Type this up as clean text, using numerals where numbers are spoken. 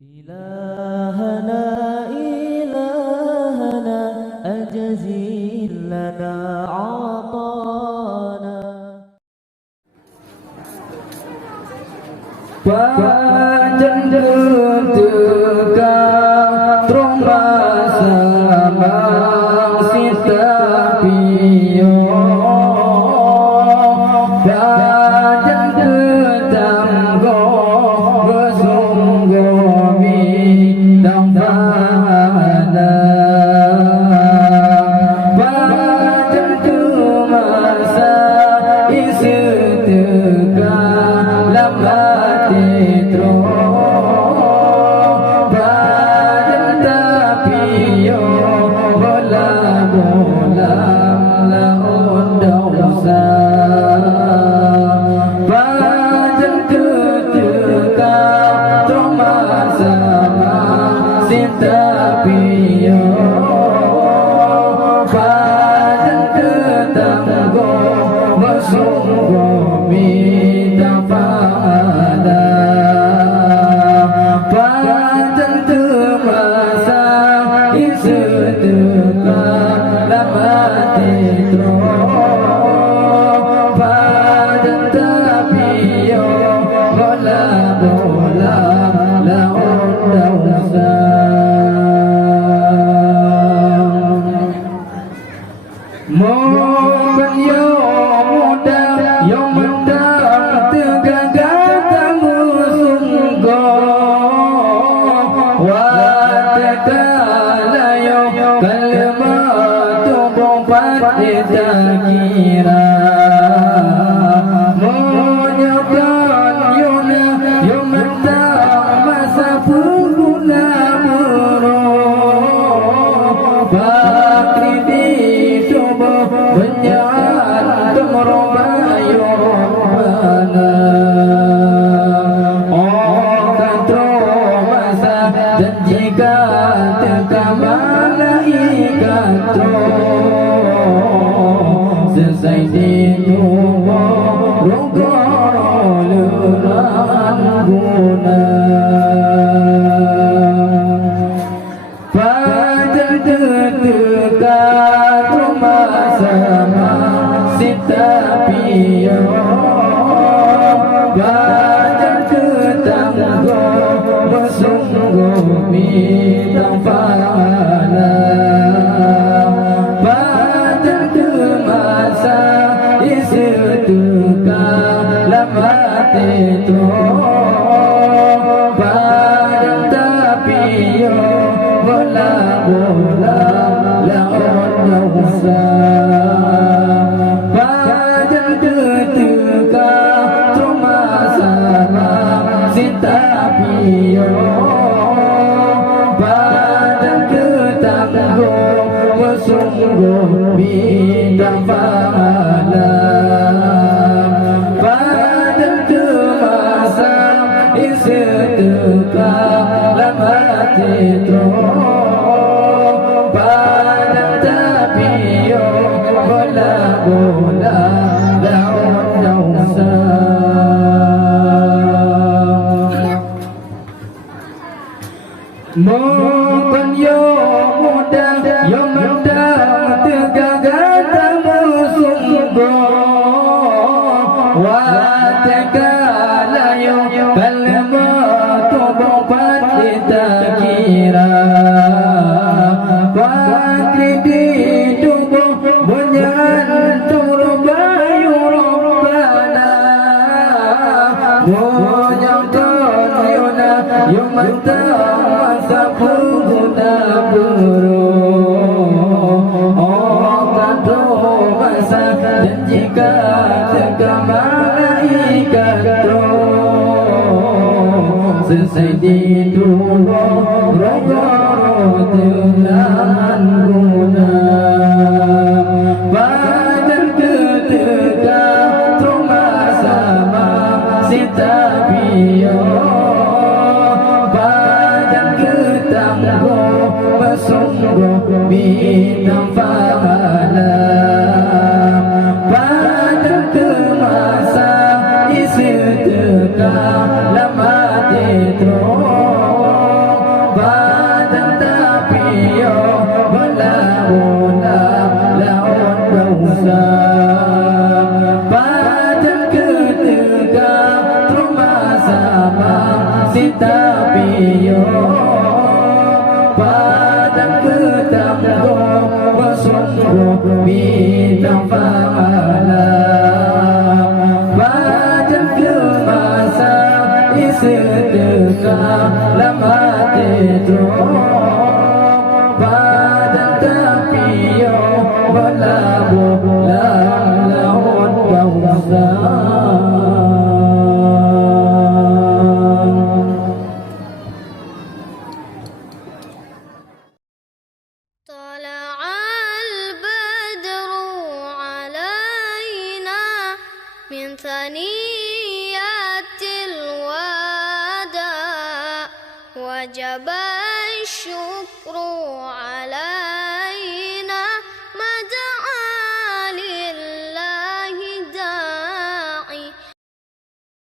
إلهنا إلهنا أجزل لنا عطانا Panjang tegak tromba samang sita piyo panjang tetanggo bersungguh bintang pada panjang masa isi tegak lambat selesai ditunggu rongkoro lerahan guna pada dekat rumah sama sita piyo pada tetanggo bersungguh bintang pahala bintang pahala pada masa isi tegak lama titro pada tapio bola-bola daun dausa mohon yo mudah yo mendah tegak sungguh watakala yo kalimat tubuh kita kira patri di tubuh menyantur bayu robbana menyantur yuna yumanta masa pengguna buru dan jika malaikat selesai ditunggu rogoro dengan guna badan ketika rumah sama sita piyo badan ketanggo bersungguh bintang pahala lama tetro tapi yo padang ketangguh bersungguh bintang pahala padang kemasa sedekah lam hati padang tapi yo berlabuh dalam laut kawasan. من ثنيات الوداع وجب الشكر